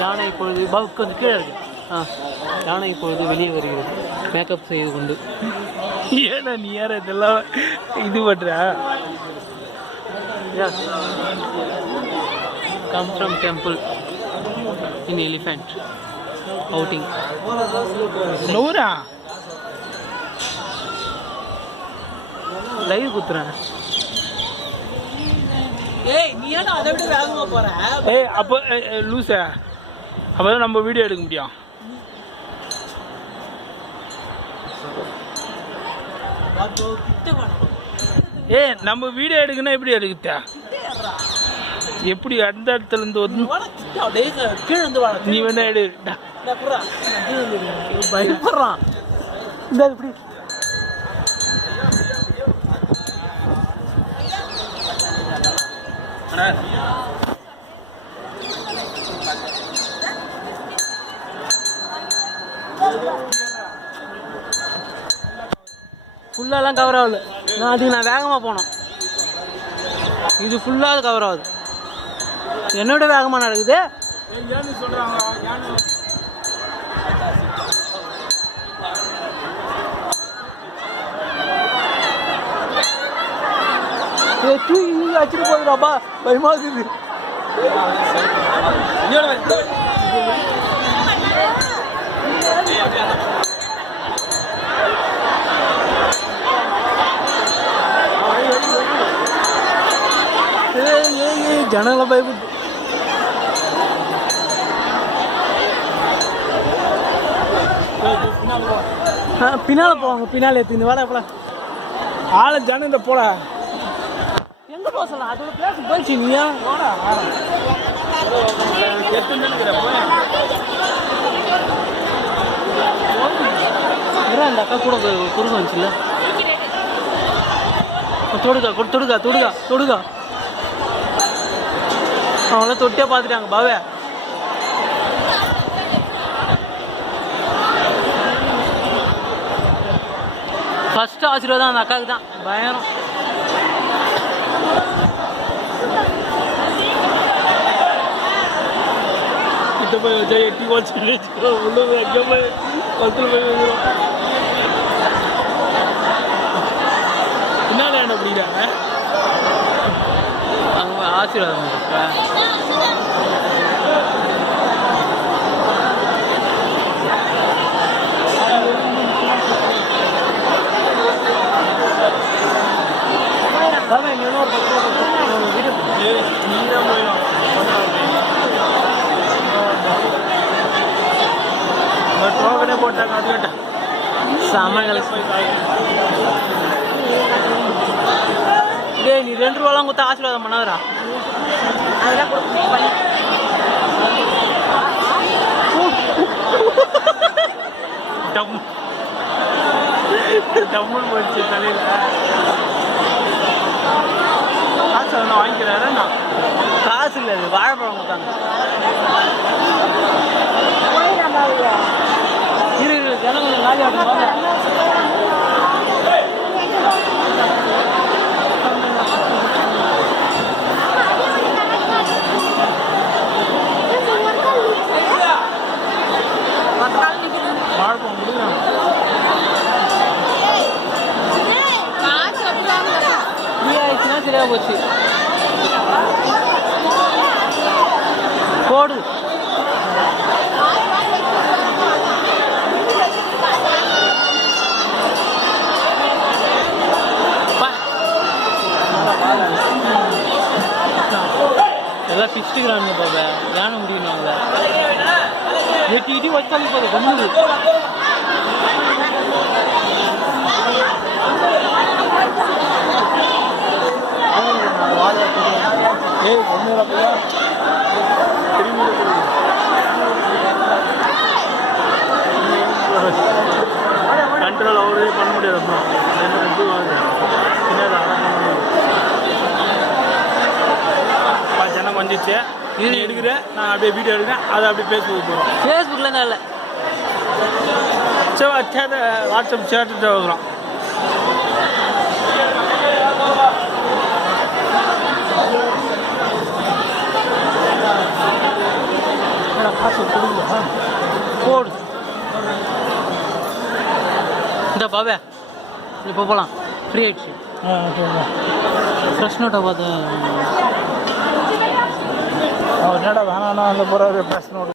யானை இப்பொழுது கொஞ்சம் கீழே இருக்கு. யானை இப்பொழுது வெளியே வருகிறது மேக்கப் செய்து கொண்டு. ஏன்னா நீ யார இதெல்லாம் இது பண்ற? Come from temple in elephant outing. Noora live குத்துறேன். அப்போ லூசா அப்போதான் நம்ம வீடியோ எடுக்க முடியும். நம்ம வீடியோ எடுக்கணும். எப்படி எடுக்குதா? எப்படி அந்த இடத்துல இருந்து வந்து நீ வேணா எடு. பயப்படுறான். இப்படி ஃபுல்லாலாம் கவர் ஆகல. நான் வேகமாக போனோம். இது ஃபுல்லாக கவர் ஆகுது. என்னோட வேகமாக நடக்குது. அச்சுட்டு போகுதுடாப்பா, பயமாகுது. ஜனங்களை பயப்பட்டு பின்னால போவாங்க. பின்னால எடுத்துன்னு வாடா போல. ஆளை ஜனங்க போல எங்க போக சொல்லலாம். அதோட பிளேஸ் போயிடுச்சு. நீயா அந்த அக்கா கூட குறுங்க வந்துச்சுல்ல. தொடுகா அவங்கள தொட்டே பார்த்துட்டாங்க பாவே. ஃபர்ஸ்ட் ஆசீர்வாதம் அந்த அக்காவுக்கு தான். பயங்கரம். எட்டி வாட்சி உள்ள எங்கே போய் 10 போய் வந்துடும். என்னால என்ன அப்படிங்கிறாங்க? அவங்க ஆசீர்வாதம் டோக்கனே போட்டாங்க. அது கேட்டேன் சமங்களை. டேய் நீ 2 ரூபாலாம் கொடுத்து ஆசீர்வாதம் பண்ணாதடா. அதெல்லாம் டம்முன்னு போயிடுச்சு தலையில். காசு நான் வாங்கிக்கிறாரு. நான் காசு இல்லை, அது வாழைப்பழம் கொடுத்தாங்க. இரு ஜனங்க நாளை ஆடுவாங்க. வாழைப்பழம் கொடுக்குறாங்க. ஃப்ரீ ஆயிடுச்சுன்னா சரியா போச்சு. போடு. எல்லாம் பிச்சுக்கிறாங்க பாப்பா. யானை முடியணும். அவங்க எட்டி இடி வச்சாலும் போதும். கம்முது. கண்ட்ரோல் அவரே பண்ண முடியாது. ஜனம் வந்துச்சு. இது எடுக்கிறேன். நான் அப்படியே வீடியோ எடுக்கிறேன். அதை அப்படியே ஃபேஸ்புக் போகிறோம். ஃபேஸ்புக்கில் இருந்தால் இல்லை. சரி வாட்ஸ்அப் சேட்டு வரும். போடு இந்த பாவே இப்போ போகலாம் ஃப்ரீ ஆயிடுச்சு ஃப்ரெஷ் நோட்டை பார்த்து என்னடா வேணாம் அந்த போகிற ஃப்ரெஷ் நோட்